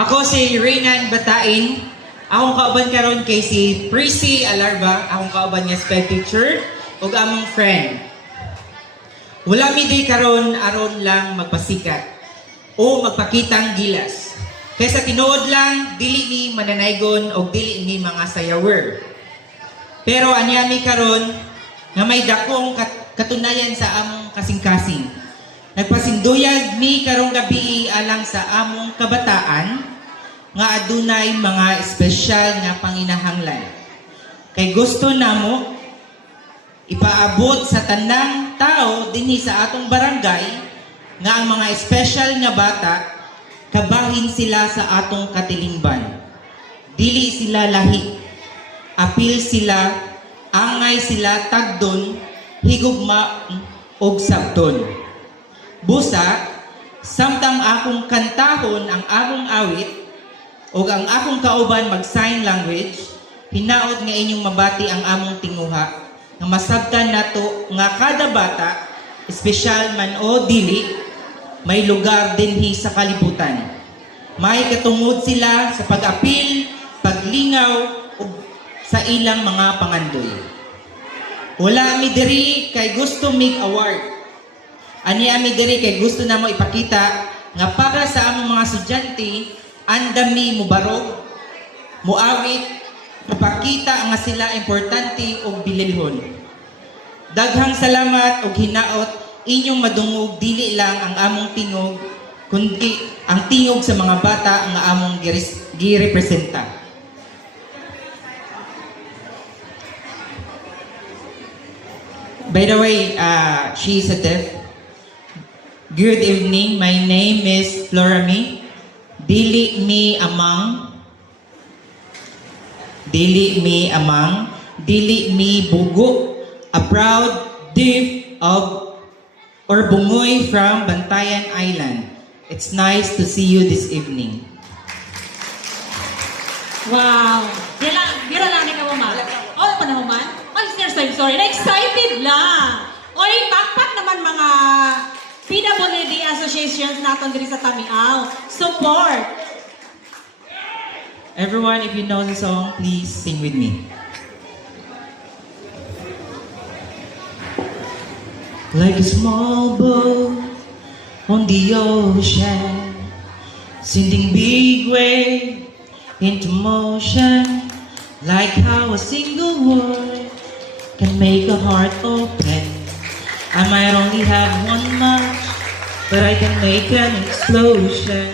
Ako si Reynan Batain. Akong kauban karon kay si Prissy Alarba. Akong kauban nga sped teacher ug among friend. Wala mi day karon aron lang magpasikat o magpakitang gilas. Kaysa tinuod lang dili ni mananaygon o dili ni mga sayawer. Pero anyami karon nga may dakong katunayan sa among kasing-kasing. Nagpasinduyag mi karong gabi alang sa among kabataan nga adunay mga espesyal nga panginahanglan. Kay gusto namo ipaabot sa tanang tao dinhi sa atong barangay nga ang mga espesyal nga bata kabahin sila sa atong katilingban. Dili sila lahi. Apil sila, angay sila tagdon, higugma og sabton. Busa, samtang akong kantahon ang akong awit o ang akong kauban mag-sign language, hinaot nga inyong mabati ang among tinguha nga masabtan nato nga kada bata, espesyal man o dili, may lugar dinhi sa kalibutan. May katungod sila sa pag-apil, paglingaw, o sa ilang mga pangandoy. Wala mi diri kay gusto mig award. Ani ami diri kay gusto namo ipakita nga para sa among mga estudyante andami mubarog, muawit, mapakita nga sila importante og bililhon. Daghang salamat og hinaot inyong madungog dili lang ang among tingog kundi ang tingog sa mga bata nga among girepresenta. By the way, she's a deaf. Good evening. My name is Florami. Dili mi amang, dili mi bugo, a proud deaf of or bungoy from Bantayan Island. It's nice to see you this evening. Wow! Dira lang ni ka mo ma. Oh, panahon man? Ay, I'm sorry. Na-excited lang. Oy, pakpak naman mga PWD associations natin diri sa Tamiaw. Support! Everyone, if you know the song, please sing with me. Like a small boat on the ocean, sending big wave into motion, like how a single word can make a heart open. I might only have one match, but I can make an explosion.